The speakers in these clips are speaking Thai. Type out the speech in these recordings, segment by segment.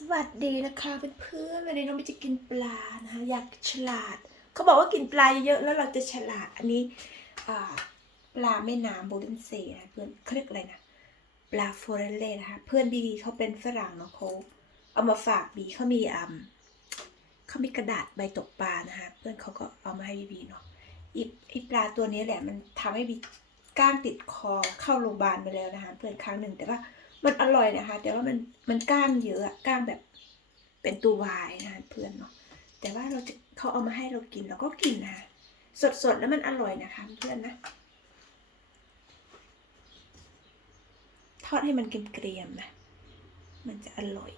สวัสดีนะคะเพื่อนๆวันนี้น้องไปจะกินปลานะคะอยากฉลาด เขาบอกว่ากินปลาเยอะๆแล้วเราจะฉลาดอันนี้ปลาแม่น้ำโบลเดนเซนะเพื่อนเขาเรียกอะไรนะปลาโฟเรเล่นะคะเพื่อนบีเขาเป็นฝรั่งเนาะเขาเอามาฝากบีเขามีอ่าเขามีกระดาษใบตกปลานะคะเพื่อนเขาก็เอามาให้บีบีเนาะอีอีปลาตัวนี้แหละมันทำให้บีก้างติดคอเข้าโรงพยาบาลไปแล้วนะคะเพื่อนครั้งหนึ่งแต่ว่า มันอร่อยนะคะ แต่ว่ามันมันก้างเยอะก้างแบบเป็นตัววายนะคะเพื่อนเนาะแต่ว่าเราจะเขาเอามาให้เรากินเราก็กินนะคะสดๆแล้วมันอร่อยนะคะเพื่อนนะ ทอดให้มันเกรียมๆนะมันจะอร่อย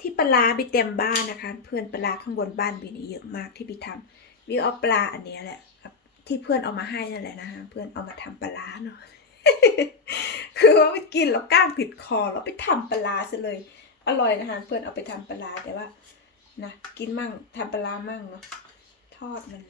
ที่ปลาไปเต็มบ้านนะคะ เพื่อนปลาข้างบนบ้านบีนี่เยอะมากที่บีทำบีเอาปลาอันนี้แหละ ที่เพื่อนเอามาให้นั่นแหละนะคะเพื่อนเอามาทำปลาร้าเนาะคือว่าไปกินแล้วก้างติดคอแล้วไปทำปลาร้าซะเลย อร่อยนะคะเพื่อนเอาไปทำปลาร้าแต่ว่านะกินมั่งทำปลาร้ามั่งเนาะทอดมัน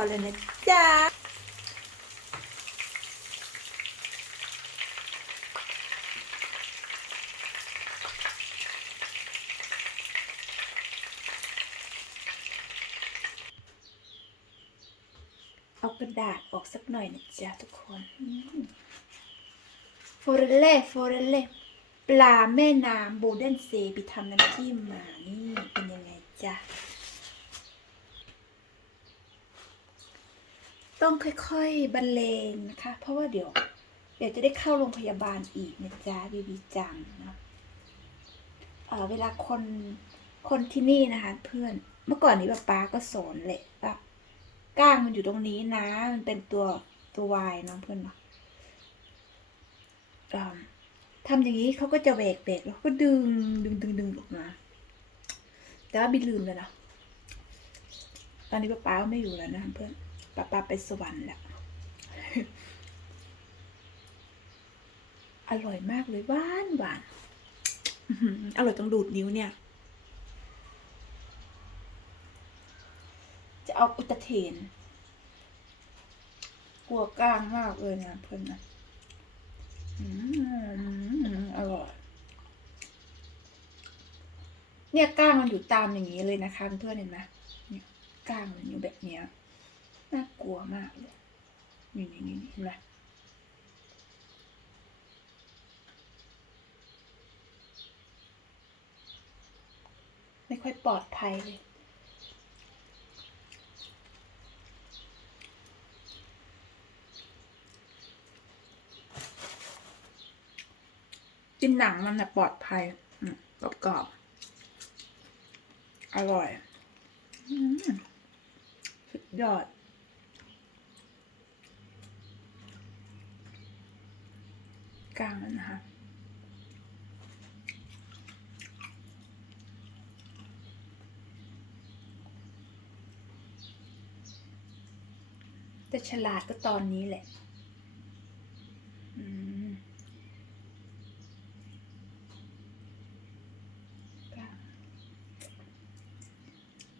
อเลยนะจ๊ะเอากระดาษออกสักหน่อยนะจ๊ะทุกคนโฟเรเล่โฟเรเล่ปลาแม่น้ำโบเดนเซไปทำน้ำจิ้มมานี่เป็นยังไงจ๊ะ ต้องค่อยๆบรรเลงนะคะ เพราะว่าเดี๋ยว เดี๋ยวจะได้เข้าโรงพยาบาลอีกนะจ๊ะบีบีจังเนะเเวลาคนคนที่นี่นะคะเพื่อนเมื่อก่อนนี้ป้าป๊าก็สอนแหละว่าก้างมันอยู่ตรงนี้นะ มันเป็นตัวตัววายน้องเพื่อนเนาะอ่าทำอย่างนี้เขาก็จะแหวกแหวกแล้วก็ดึงดึงดึงดึงออกมาแต่ว่าบีลืมแล้วนะตอนนี้ป้าป๊าไม่อยู่แล้วนะเพื่อน ป้าป้าไปสวรรค์แหล้วอร่อยมากเลยหวานหวานอร่อยต้องดูดนิ้วเนี่ย จะเอาอุตเทนกลัวก้างมากเลยนะเพื่อนนะอร่อย เนี่ยก้างมันอยู่ตามอย่างนี้เลยนะคะเพื่อนเห็นไหมก้างมันอยู่แบบเนี้ย น่ากลัวมากเลยนี่นี่นี่เห็นไหมไม่ค่อยปลอดภัยเลยกินหนังมันนะปลอดภัยอืมกรอบ อร่อยอืมสุดยอด กลางแล้วนะคะแต่ฉลาดก็ตอนนี้แหละ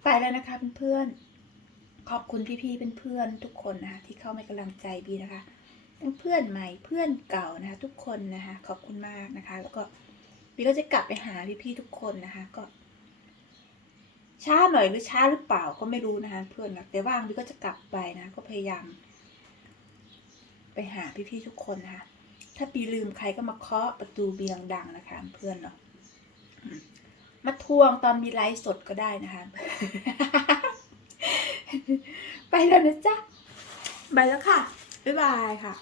ไปแล้วนะคะเพื่อนๆ ขอบคุณพี่ๆเพื่อนๆทุกคนนะคะที่เข้ามาให้กำลังใจบีนะคะ ทั้งเพื่อนใหม่เพื่อนเก่านะคะ ทุกคนนะคะ ขอบคุณมากนะคะ แล้วก็บีก็จะกลับไปหาพี่ๆทุกคนนะคะ ก็ช้าหน่อยหรือช้าหรือเปล่าก็ไม่รู้นะคะเพื่อนนะแต่ว่างบีก็จะกลับไปนะ ก็พยายาม ไปหาพี่ๆทุกคนนะคะ ถ้าบีลืมใครก็มาเคาะประตูบีดังๆนะคะ เพื่อนเนาะอืมมาทวงตอนมีไลฟ์สดก็ได้นะคะ ไปแล้วนะจ๊ะ ไปแล้วค่ะ บ๊ายบายค่ะ